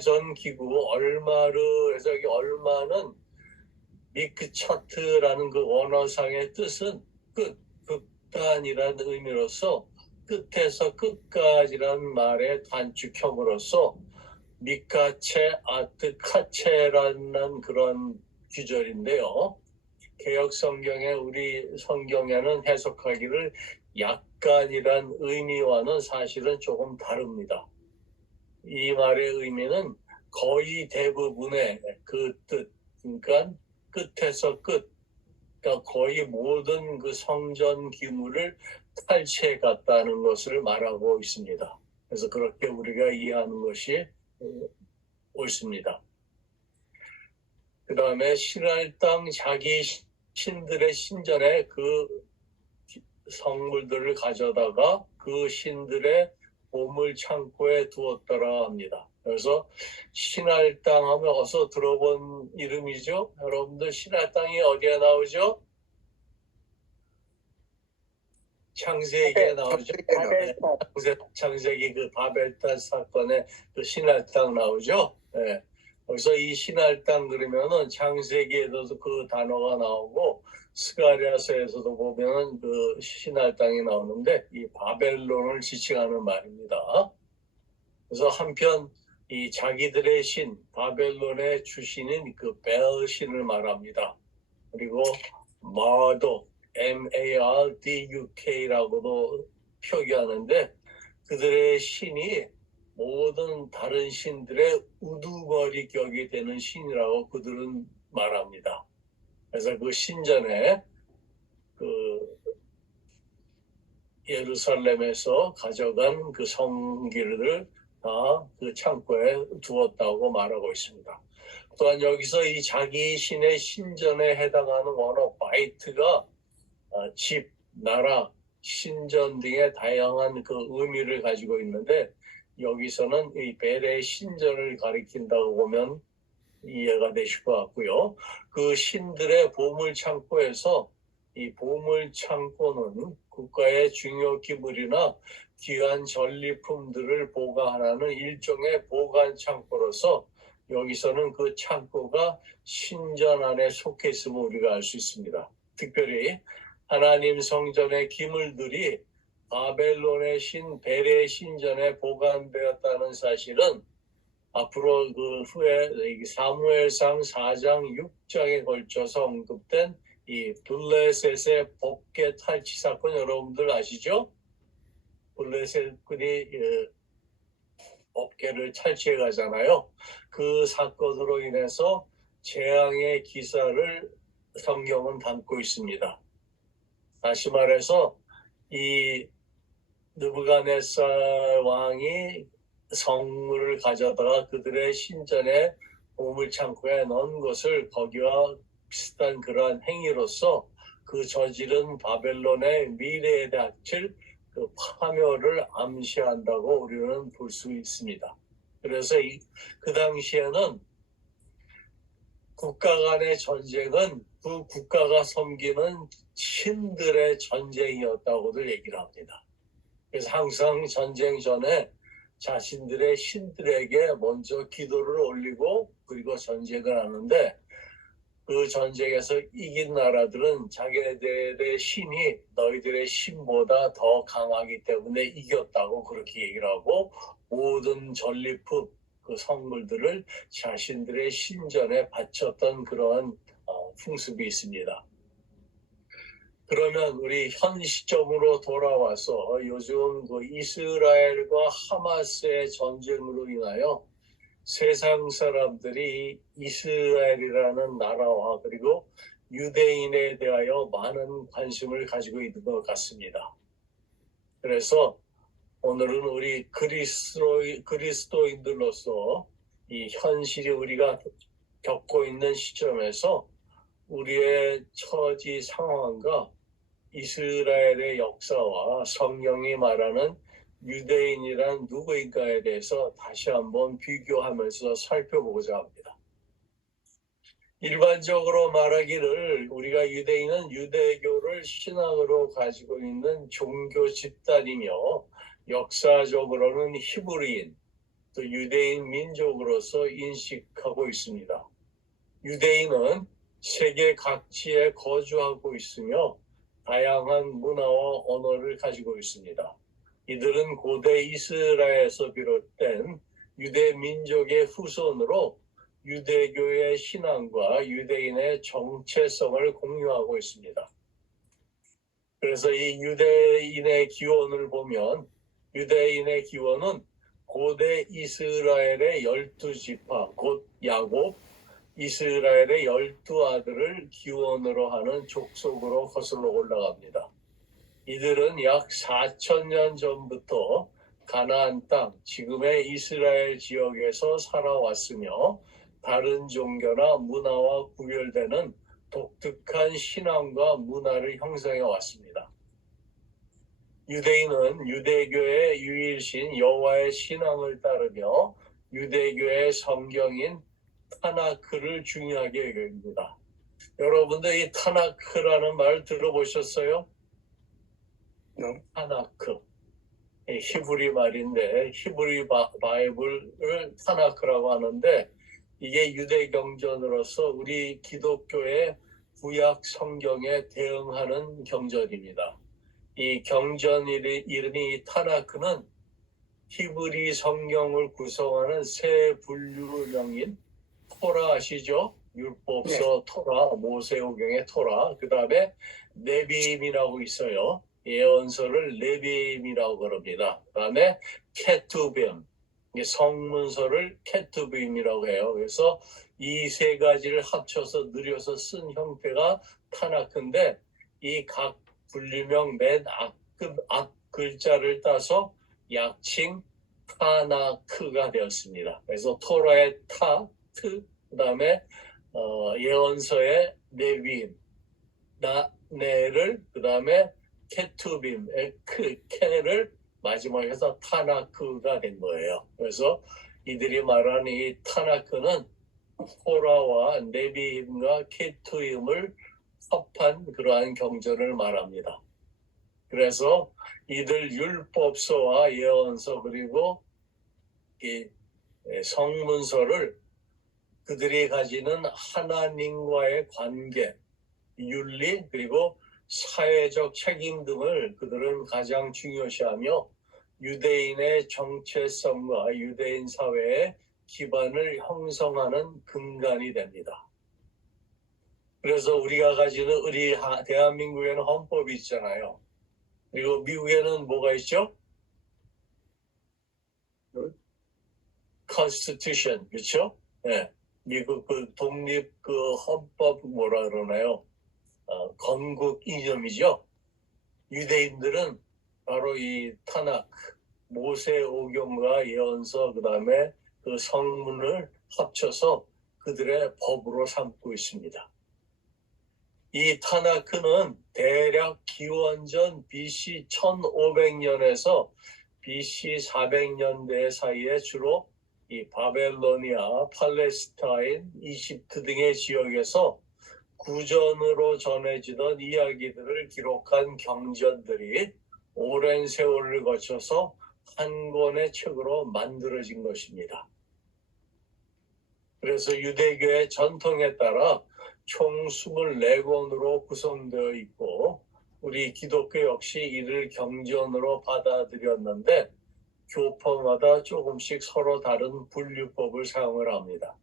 전 기구 얼마르 이 얼마는 미크 차트라는 그 원어상의 뜻은 끝, 극단이라는 의미로서 끝에서 끝까지라는 말의 단축형으로서 미카체 아트 카체라는 그런 규절인데요. 개혁 성경에 우리 성경에는 해석하기를 약간이란 의미와는 사실은 조금 다릅니다. 이 말의 의미는 거의 대부분의 그 뜻, 그러니까 끝에서 끝, 그러니까 거의 모든 그 성전 기물을 탈취해 갔다는 것을 말하고 있습니다. 그래서 그렇게 우리가 이해하는 것이 어, 옳습니다. 그 다음에 신할 땅 자기 신들의 신전에 그 성물들을 가져다가 그 신들의 보물 창고에 두었더라 합니다. 그래서 신할 땅 하면 어서 들어본 이름이죠. 여러분들 신할 땅이 어디에 나오죠? 창세기에 나오죠. 바벨탑. 창세- 창세기 그 바벨탑 사건에 그 신할 땅 나오죠. 예. 그래서 이 신할 땅 그러면은 창세기에도 그 단어가 나오고 스가랴서에서도 보면은 그 신할 땅이 나오는데 이 바벨론을 지칭하는 말입니다. 그래서 한편 이 자기들의 신 바벨론의 주신인 그 벨 신을 말합니다. 그리고 마도 M-A-R-D-U-K라고도 표기하는데 그들의 신이 모든 다른 신들의 우두머리 격이 되는 신이라고 그들은 말합니다. 그래서 그 신전에 그 예루살렘에서 가져간 그 성기를 다 그 창고에 두었다고 말하고 있습니다. 또한 여기서 이 자기 신의 신전에 해당하는 원어 바이트가 어, 집, 나라, 신전 등의 다양한 그 의미를 가지고 있는데 여기서는 이 벨의 신전을 가리킨다고 보면 이해가 되실 것 같고요. 그 신들의 보물 창고에서 이 보물 창고는 국가의 중요 기물이나 귀한 전리품들을 보관하는 일종의 보관 창고로서 여기서는 그 창고가 신전 안에 속해 있음을 우리가 알 수 있습니다. 특별히 하나님 성전의 기물들이 바벨론의 신 벨의 신전에 보관되었다는 사실은 앞으로 그 후에 이 사무엘상 4장 6장에 걸쳐서 언급된 이 블레셋의 법계 탈취 사건 여러분들 아시죠? 블레셋들이 예, 법계를 탈취해 가잖아요. 그 사건으로 인해서 재앙의 기사를 성경은 담고 있습니다. 다시 말해서 이 느부갓네살 왕이 성물을 가져다가 그들의 신전에 보물 창고에 넣은 것을 거기와 비슷한 그러한 행위로서 그 저지른 바벨론의 미래에 닥칠 그 파멸을 암시한다고 우리는 볼 수 있습니다. 그래서 이, 그 당시에는 국가 간의 전쟁은 그 국가가 섬기는 신들의 전쟁이었다고들 얘기를 합니다. 그래서 항상 전쟁 전에 자신들의 신들에게 먼저 기도를 올리고 그리고 전쟁을 하는데 그 전쟁에서 이긴 나라들은 자기네들의 신이 너희들의 신보다 더 강하기 때문에 이겼다고 그렇게 얘기를 하고 모든 전리품 그 성물들을 자신들의 신전에 바쳤던 그러한 어, 풍습이 있습니다. 그러면 우리 현 시점으로 돌아와서 요즘 그 이스라엘과 하마스의 전쟁으로 인하여 세상 사람들이 이스라엘이라는 나라와 그리고 유대인에 대하여 많은 관심을 가지고 있는 것 같습니다. 그래서 오늘은 우리 그리스도, 그리스도인들로서 이 현실이 우리가 겪고 있는 시점에서 우리의 처지 상황과 이스라엘의 역사와 성경이 말하는 유대인이란 누구인가에 대해서 다시 한번 비교하면서 살펴보고자 합니다. 일반적으로 말하기를 우리가 유대인은 유대교를 신앙으로 가지고 있는 종교 집단이며 역사적으로는 히브리인 또 유대인 민족으로서 인식하고 있습니다. 유대인은 세계 각지에 거주하고 있으며 다양한 문화와 언어를 가지고 있습니다. 이들은 고대 이스라엘에서 비롯된 유대 민족의 후손으로 유대교의 신앙과 유대인의 정체성을 공유하고 있습니다. 그래서 이 유대인의 기원을 보면 유대인의 기원은 고대 이스라엘의 열두 지파 곧 야곱 이스라엘의 열두 아들을 기원으로 하는 족속으로 거슬러 올라갑니다. 이들은 약 4천 년 전부터 가나안 땅 지금의 이스라엘 지역에서 살아왔으며 다른 종교나 문화와 구별되는 독특한 신앙과 문화를 형성해 왔습니다. 유대인은 유대교의 유일신 여호와의 신앙을 따르며 유대교의 성경인 타나크를 중요하게 여깁니다. 여러분들 이 타나크라는 말 들어보셨어요? 네. 타나크. 이 히브리 말인데 히브리 바, 바이블을 타나크라고 하는데 이게 유대 경전으로서 우리 기독교의 구약 성경에 대응하는 경전입니다. 이 경전 이름이 타나크는 히브리 성경을 구성하는 세 분류명인 토라 아시죠? 율법서 토라, 모세오경의 토라, 그 다음에 네비임이라고 있어요. 예언서를 네비임이라고 그럽니다. 그 다음에 케투빔, 성문서를 케투빔이라고 해요. 그래서 이 세 가지를 합쳐서 느려서 쓴 형태가 타나크인데 이 각 분류명 맨 앞, 앞 글자를 따서 약칭 타나크가 되었습니다. 그래서 토라의 타, 트, 그 다음에 어, 예언서의 네빔, 나, 네를 그 다음에 케투빔의 크, 케를 마지막에 해서 타나크가 된 거예요. 그래서 이들이 말하는 이 타나크는 토라와 네비임과 케투임을 합한 그러한 경전을 말합니다. 그래서 이들 율법서와 예언서 그리고 이 성문서를 그들이 가지는 하나님과의 관계, 윤리 그리고 사회적 책임 등을 그들은 가장 중요시하며 유대인의 정체성과 유대인 사회의 기반을 형성하는 근간이 됩니다. 그래서 우리가 가지는 우리 하- 대한민국에는 헌법이 있잖아요. 그리고 미국에는 뭐가 있죠? Constitution, 그렇죠? 예. 미국 그 독립 그 헌법 뭐라 그러나요? 어, 건국 이념이죠. 유대인들은 바로 이 타낙, 모세 오경과 예언서 그다음에 그 성문을 합쳐서 그들의 법으로 삼고 있습니다. 이 타나크는 대략 기원전 BC 1500년에서 BC 400년대 사이에 주로 이 바벨로니아, 팔레스타인, 이집트 등의 지역에서 구전으로 전해지던 이야기들을 기록한 경전들이 오랜 세월을 거쳐서 한 권의 책으로 만들어진 것입니다. 그래서 유대교의 전통에 따라 총 24권으로 구성되어 있고 우리 기독교 역시 이를 경전으로 받아들였는데 교파마다 조금씩 서로 다른 분류법을 사용을 합니다.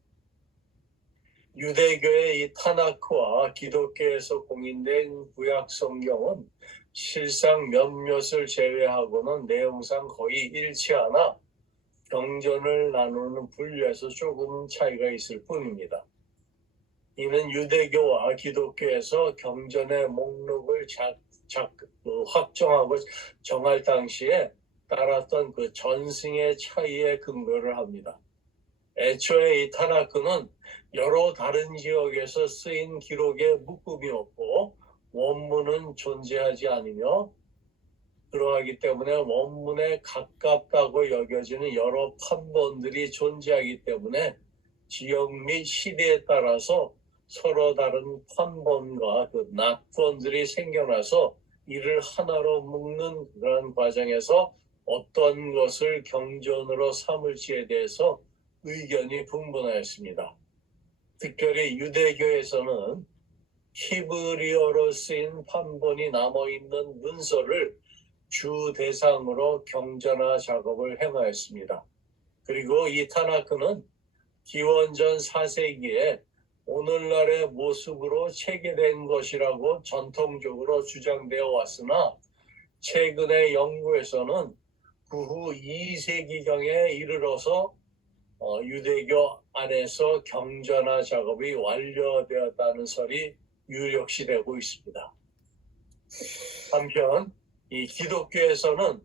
유대교의 이 타나크와 기독교에서 공인된 구약 성경은 실상 몇몇을 제외하고는 내용상 거의 일치하나 경전을 나누는 분류에서 조금 차이가 있을 뿐입니다. 이는 유대교와 기독교에서 경전의 목록을 작, 작, 그 확정하고 정할 당시에 따랐던 그 전승의 차이에 근거를 합니다. 애초에 이 타나크는 여러 다른 지역에서 쓰인 기록의 묶음이었고 원문은 존재하지 않으며 그러하기 때문에 원문에 가깝다고 여겨지는 여러 판본들이 존재하기 때문에 지역 및 시대에 따라서 서로 다른 판본과 그 낙본들이 생겨나서 이를 하나로 묶는 그런 과정에서 어떤 것을 경전으로 삼을지에 대해서 의견이 분분하였습니다. 특별히 유대교에서는 히브리어로 쓰인 판본이 남아있는 문서를 주 대상으로 경전화 작업을 행하였습니다. 그리고 이 타나크는 기원전 4세기에 오늘날의 모습으로 체계된 것이라고 전통적으로 주장되어 왔으나 최근의 연구에서는 그 후 2세기경에 이르러서 어, 유대교 안에서 경전화 작업이 완료되었다는 설이 유력시되고 있습니다. 한편 이 기독교에서는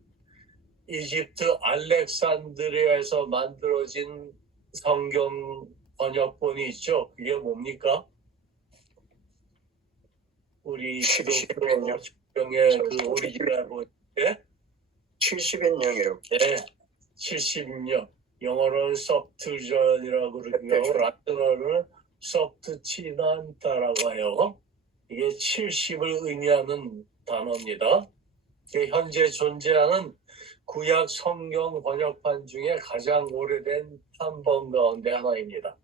이집트 알렉산드리아에서 만들어진 성경 번역본이 있죠. 그게 뭡니까? 우리 11 기독교. 성경의 그 오리지널 본 예? 70인용이라고. 네, 70년. 영어로는 서프트전이라고 그러고요. 라틴어로는 서프트치난타라고 해요. 이게 70을 의미하는 단어입니다. 현재 존재하는 구약 성경 번역판 중에 가장 오래된 판본 가운데 하나입니다.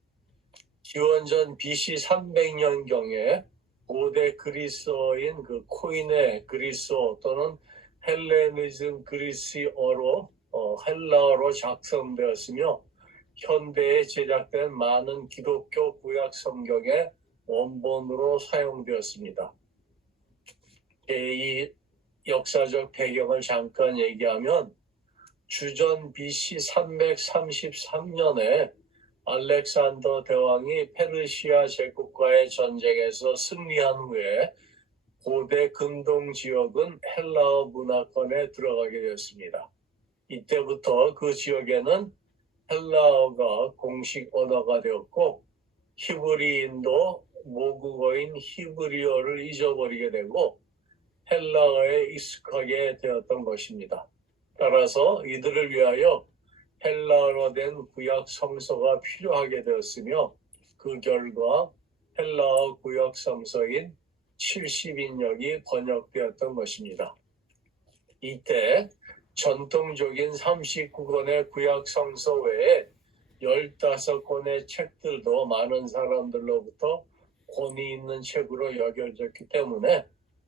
기원전 BC 300년경에 고대 그리스어인 그 코인의 그리스어 또는 헬레니즘 그리스어로 어, 헬라어로 작성되었으며 현대에 제작된 많은 기독교 구약 성경의 원본으로 사용되었습니다. 예, 이 역사적 배경을 잠깐 얘기하면 주전 BC 333년에 알렉산더 대왕이 페르시아 제국과의 전쟁에서 승리한 후에 고대 근동 지역은 헬라어 문화권에 들어가게 되었습니다. 이때부터 그 지역에는 헬라어가 공식 언어가 되었고 히브리인도 모국어인 히브리어를 잊어버리게 되고 헬라어에 익숙하게 되었던 것입니다. 따라서 이들을 위하여 헬라어로 된 구약 성서가 필요하게 되었으며 그 결과 헬라어 구약 성서인 70인역이 번역되었던 것입니다. 이때 전통적인 39권의 구약 성서 외에 15권의 책들도 많은 사람들로부터 권위 있는 책으로 여겨졌기 때문에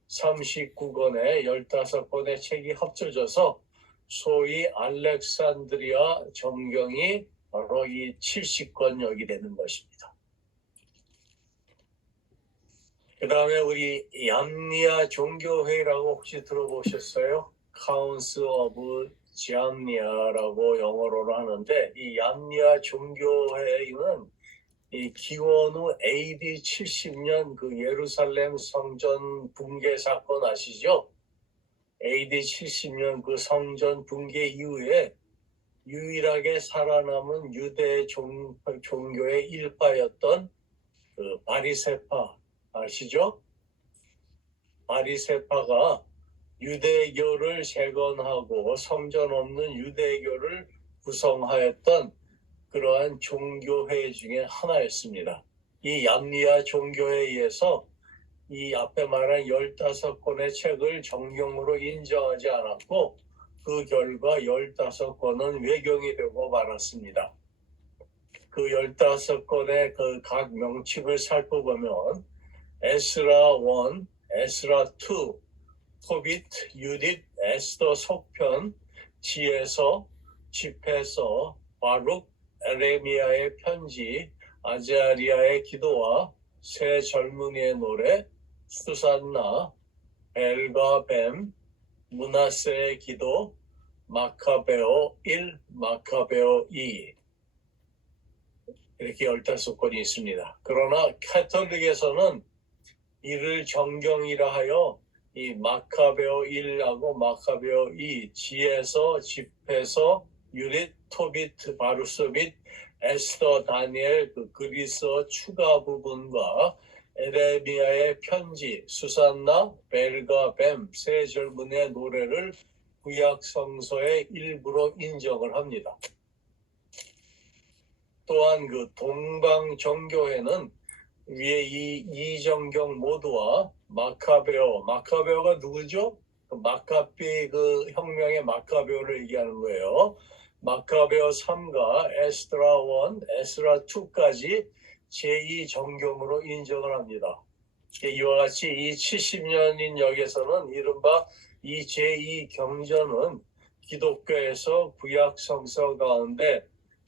39권의 15권의 책이 합쳐져서 소위 알렉산드리아 정경이 바로 이 70권역이 되는 것입니다. 그 다음에 우리 얌니아 종교회의라고 혹시 들어보셨어요? 카운스 오브 지암니아라고 영어로는 하는데 이 얌니아 종교회의는 이 기원 후 AD 70년 그 예루살렘 성전 붕괴 사건 아시죠? AD 70년 그 성전 붕괴 이후에 유일하게 살아남은 유대 종, 종교의 일파였던 그 바리세파 아시죠? 바리세파가 유대교를 재건하고 성전 없는 유대교를 구성하였던 그러한 종교회 중에 하나였습니다. 이 얌리아 종교회의에서 이 앞에 말한 15권의 책을 정경으로 인정하지 않았고 그 결과 15권은 외경이 되고 말았습니다. 그 15권의 그 각 명칭을 살펴보면 에스라 1, 에스라 2, 토빗, 유딧, 에스더 속편, 지에서, 집에서, 바룩, 에레미야의 편지, 아자리아의 기도와 새 젊은이의 노래, 수산나, 벨과 뱀, 문하세의 기도, 마카베오 1, 마카베오 2 이렇게 15권이 있습니다. 그러나 카톨릭에서는 이를 정경이라 하여 이 마카베오 1하고 마카베오 2 지에서 집에서 유릿 토비트 바루스 및 에스더 다니엘 그 그리스어 추가 부분과 에레미야의 편지 수산나 벨과 뱀세 젊은의 노래를 구약 성서의 일부로 인정을 합니다. 또한 그 동방 정교회는 위에 이 이정경 모두와 마카베오 마카베오가 누구죠? 그 마카비 그 혁명의 마카베오를 얘기하는 거예요. 마카베오 3가 에스드라 1, 에스드라 2까지 제2 정경으로 인정을 합니다. 이와 같이 이 70년인 역에서는 이른바 이 제2 경전은 기독교에서 구약 성서 가운데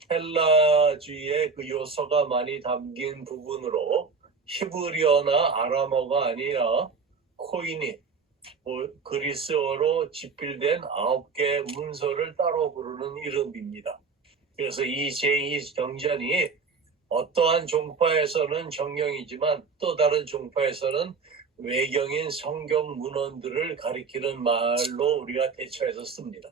헬라주의의 그 요소가 많이 담긴 부분으로 히브리어나 아람어가 아니라 코이니 뭐 그리스어로 집필된 아홉 개 문서를 따로 부르는 이름입니다. 그래서 이 제2 경전이 어떠한 종파에서는 정경이지만 또 다른 종파에서는 외경인 성경 문헌들을 가리키는 말로 우리가 대처해서 씁니다.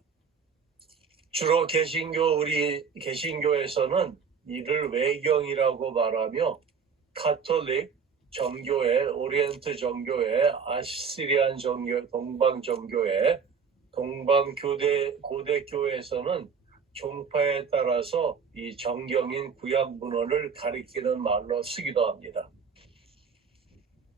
주로 개신교 우리 개신교에서는 이를 외경이라고 말하며 카톨릭 정교회, 오리엔트 정교회, 아시리안 정교, 동방 정교회, 동방 교대 고대 교회에서는 종파에 따라서 이 정경인 구약 문헌을 가리키는 말로 쓰기도 합니다.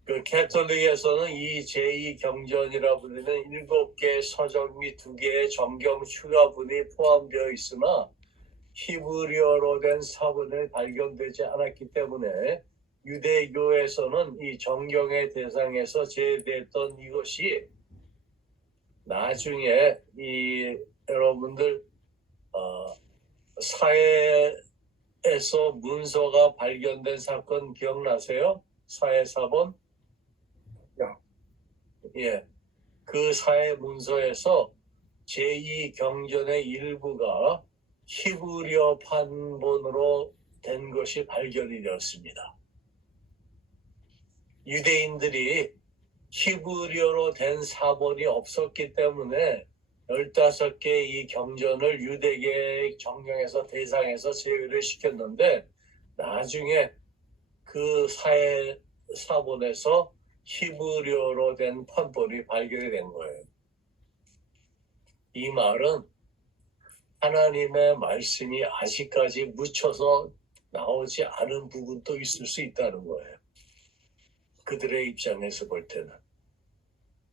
그 캐톨릭에서는 이 제2 경전이라 불리는 일곱 개의 서적 및 두 개의 정경 추가분이 포함되어 있으나 히브리어로 된 사본을 발견되지 않았기 때문에 유대교에서는 이 정경의 대상에서 제외됐던 이것이 나중에 이 여러분들 어, 사회에서 문서가 발견된 사건 기억나세요? 사회 사본? 야. 예. 그 사회 문서에서 제2 경전의 일부가 히브리어 판본으로 된 것이 발견이 되었습니다. 유대인들이 히브리어로 된 사본이 없었기 때문에 15개 이 경전을 유대계 정경에서 대상에서 제외를 시켰는데 나중에 그 사회 사본에서 히브리어로 된 판본이 발견이 된 거예요. 이 말은 하나님의 말씀이 아직까지 묻혀서 나오지 않은 부분도 있을 수 있다는 거예요. 그들의 입장에서 볼 때는.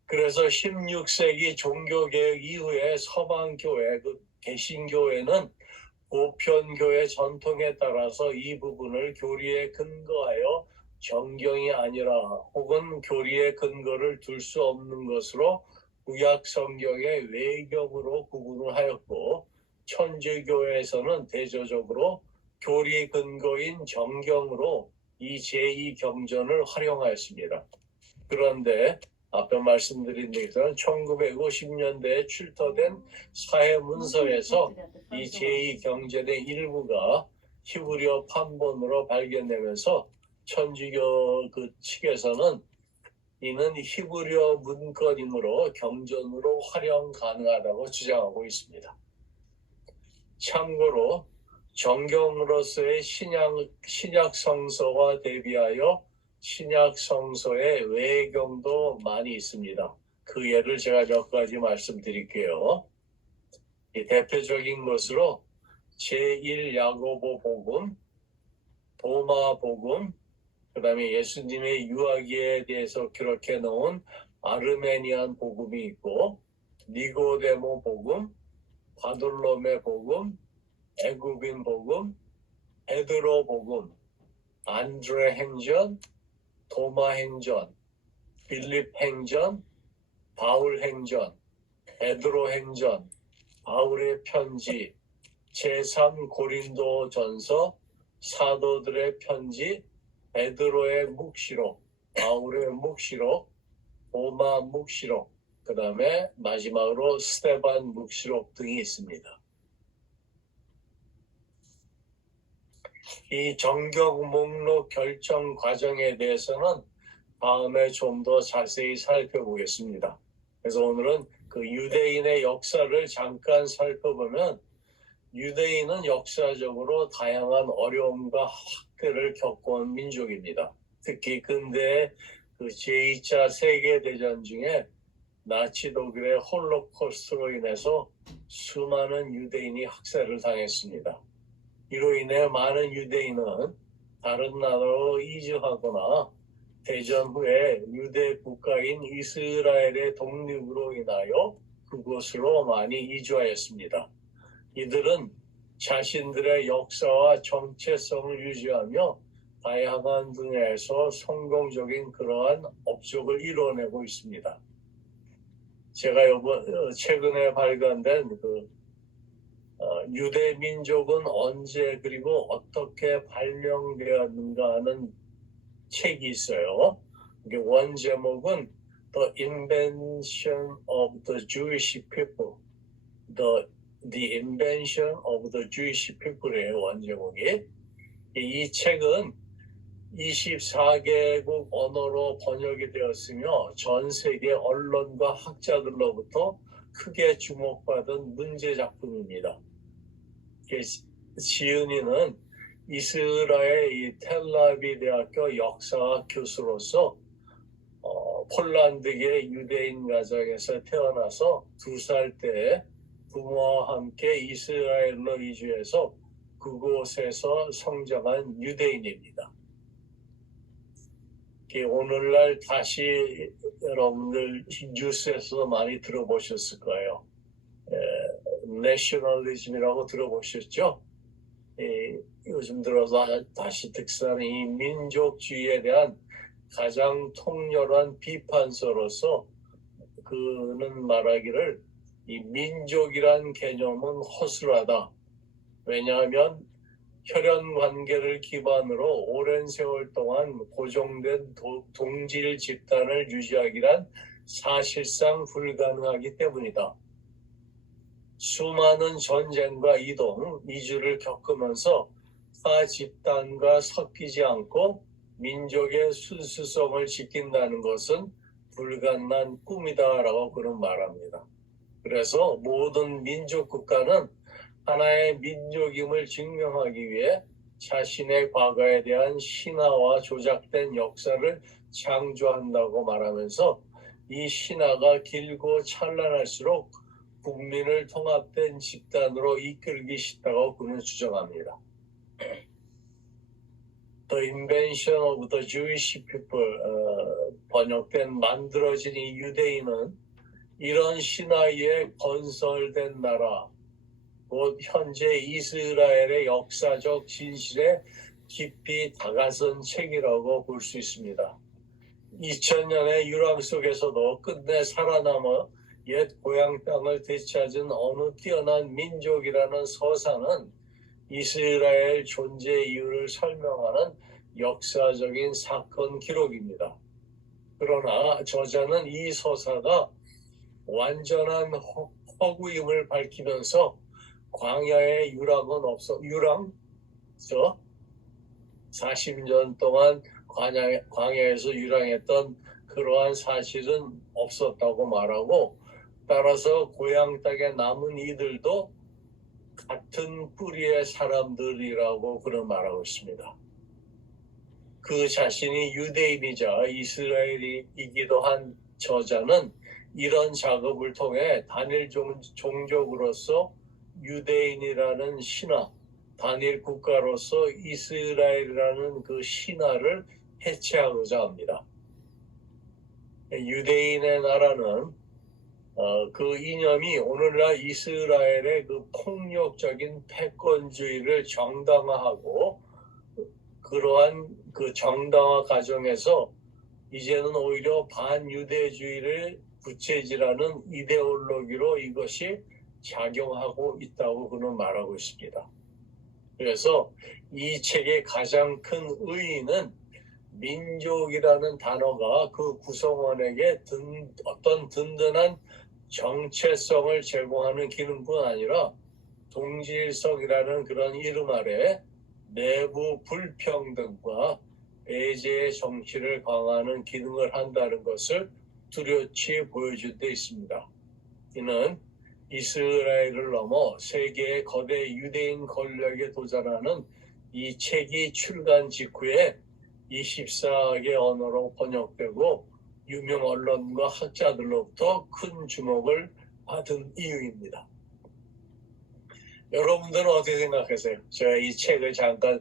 그래서 16세기 종교개혁 이후에 서방교회, 그 개신교회는 보편교회 전통에 따라서 이 부분을 교리에 근거하여 정경이 아니라 혹은 교리에 근거를 둘 수 없는 것으로 구약 성경의 외경으로 구분을 하였고 천주교회에서는 대조적으로 교리 근거인 정경으로 이 제2 경전을 활용하였습니다. 그런데 앞에 말씀드린 것처럼 1950년대에 출토된 사회 문서에서 이 제2 경전의 일부가 히브리어 판본으로 발견되면서 천주교 그 측에서는 이는 히브리어 문건이므로 경전으로 활용 가능하다고 주장하고 있습니다. 참고로 정경으로서의 신약, 신약 성서와 대비하여 신약 성서의 외경도 많이 있습니다. 그 예를 제가 몇 가지 말씀드릴게요. 이 대표적인 것으로 제1 야고보 복음, 도마 복음, 그 다음에 예수님의 유아기에 대해서 기록해 놓은 아르메니안 복음이 있고 니고데모 복음, 바돌롬의 복음, 애굽인 복음, 베드로 복음, 안드레 행전, 도마 행전, 빌립 행전, 바울 행전, 베드로 행전, 바울의 편지, 제3 고린도 전서, 사도들의 편지, 베드로의 묵시록, 바울의 묵시록, 도마 묵시록, 그 다음에 마지막으로 스테반 묵시록 등이 있습니다. 이 정경 목록 결정 과정에 대해서는 다음에 좀 더 자세히 살펴보겠습니다. 그래서 오늘은 그 유대인의 역사를 잠깐 살펴보면 유대인은 역사적으로 다양한 어려움과 학대를 겪어온 민족입니다. 특히 근대 그 제2차 세계대전 중에 나치 독일의 홀로코스트로 인해서 수많은 유대인이 학살을 당했습니다. 이로 인해 많은 유대인은 다른 나라로 이주하거나 대전 후에 유대 국가인 이스라엘의 독립으로 인하여 그곳으로 많이 이주하였습니다. 이들은 자신들의 역사와 정체성을 유지하며 다양한 분야에서 성공적인 그러한 업적을 이뤄내고 있습니다. 제가 이번 어, 최근에 발간된 그 어, 유대 민족은 언제 그리고 어떻게 발명되었는가 하는 책이 있어요. 이게 원 제목은 The Invention of the Jewish People. The, the Invention of the Jewish People이에요, 원 제목이. 이, 이 책은 24개국 언어로 번역이 되었으며 전 세계 언론과 학자들로부터 크게 주목받은 문제 작품입니다. 지은이는 이스라엘 이 텔라비 대학교 역사학 교수로서 어, 폴란드계 유대인 가정에서 태어나서 두 살 때 부모와 함께 이스라엘로 이주해서 그곳에서 성장한 유대인입니다. 오늘날 다시 여러분들 뉴스에서 많이 들어보셨을 거예요. 내셔널리즘이라고 들어보셨죠? 이, 요즘 들어서 다시 득세하는 이 민족주의에 대한 가장 통렬한 비판서로서 그는 말하기를 이 민족이란 개념은 허술하다. 왜냐하면 혈연 관계를 기반으로 오랜 세월 동안 고정된 도- 동질 집단을 유지하기란 사실상 불가능하기 때문이다. 수많은 전쟁과 이동, 이주를 겪으면서 타 집단과 섞이지 않고 민족의 순수성을 지킨다는 것은 불가능한 꿈이다라고 그는 말합니다. 그래서 모든 민족 국가는 하나의 민족임을 증명하기 위해 자신의 과거에 대한 신화와 조작된 역사를 창조한다고 말하면서 이 신화가 길고 찬란할수록 국민을 통합된 집단으로 이끌기 쉽다고 그는 주장합니다. The Invention of the Jewish People 어, 번역된 만들어진 이 유대인은 이런 신화에 건설된 나라 곧 현재 이스라엘의 역사적 진실에 깊이 다가선 책이라고 볼 수 있습니다. 2000년의 유랑 속에서도 끝내 살아남아 옛 고향 땅을 되찾은 어느 뛰어난 민족이라는 서사는 이스라엘 존재 이유를 설명하는 역사적인 사건 기록입니다. 그러나 저자는 이 서사가 완전한 허- 허구임을 밝히면서 광야의 유랑은 없어 유랑 저 40년 동안 광야, 광야에서 유랑했던 그러한 사실은 없었다고 말하고 따라서 고향 땅에 남은 이들도 같은 뿌리의 사람들이라고 그런 말하고 있습니다. 그 자신이 유대인이자 이스라엘이기도 한 저자는 이런 작업을 통해 단일 종, 종족으로서 유대인이라는 신화, 단일 국가로서 이스라엘이라는 그 신화를 해체하고자 합니다. 유대인의 나라는 어, 그 이념이 오늘날 이스라엘의 그 폭력적인 패권주의를 정당화하고 그러한 그 정당화 과정에서 이제는 오히려 반유대주의를 부채질하는 이데올로기로 이것이 작용하고 있다고 그는 말하고 있습니다. 그래서 이 책의 가장 큰 의의는 민족이라는 단어가 그 구성원에게 든, 어떤 든든한 정체성을 제공하는 기능뿐 아니라 동질성이라는 그런 이름 아래 내부 불평등과 배제의 정치를 강화하는 기능을 한다는 것을 뚜렷이 보여준 데 있습니다. 이는 이스라엘을 넘어 세계의 거대 유대인 권력에 도전하는 이 책이 출간 직후에 24개 언어로 번역되고 유명 언론과 학자들로부터 큰 주목을 받은 이유입니다. 여러분들은 어떻게 생각하세요? 제가 이 책을 잠깐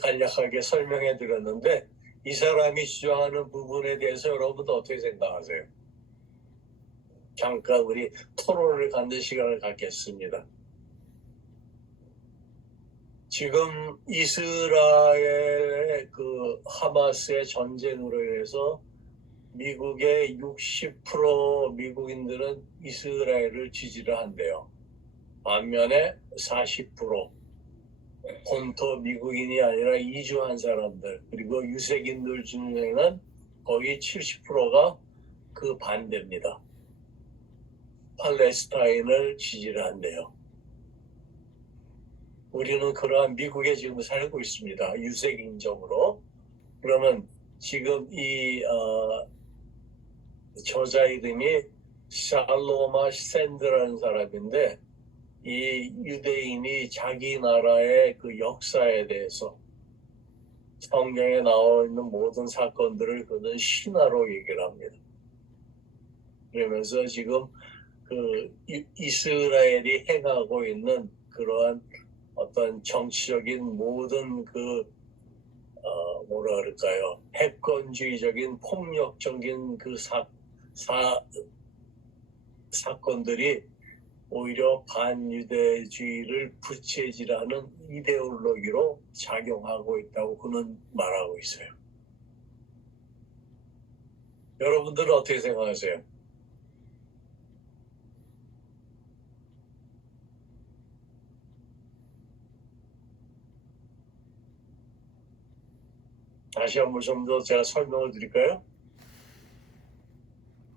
간략하게 설명해 드렸는데 이 사람이 주장하는 부분에 대해서 여러분도 어떻게 생각하세요? 잠깐 우리 토론을 갖는 시간을 갖겠습니다. 지금 이스라엘 그 하마스의 전쟁으로 인해서 미국의 60% 미국인들은 이스라엘을 지지를 한대요. 반면에 40% 본토 미국인이 아니라 이주한 사람들 그리고 유색인들 중에는 거의 70%가 그 반대입니다. 팔레스타인을 지지를 한대요. 우리는 그러한 미국에 지금 살고 있습니다. 유색인종으로. 그러면 지금 이 어, 저자 이름이 샬로마 샌드라는 사람인데 이 유대인이 자기 나라의 그 역사에 대해서 성경에 나와 있는 모든 사건들을 그는 신화로 얘기를 합니다. 그러면서 지금 그 이- 이스라엘이 행하고 있는 그러한 어떤 정치적인 모든 그 어, 뭐라 그럴까요? 패권주의적인 폭력적인 그 사, 사, 사건들이 오히려 반유대주의를 부채질하는 이데올로기로 작용하고 있다고 그는 말하고 있어요. 여러분들은 어떻게 생각하세요? 다시 한 번 좀 더 제가 설명을 드릴까요?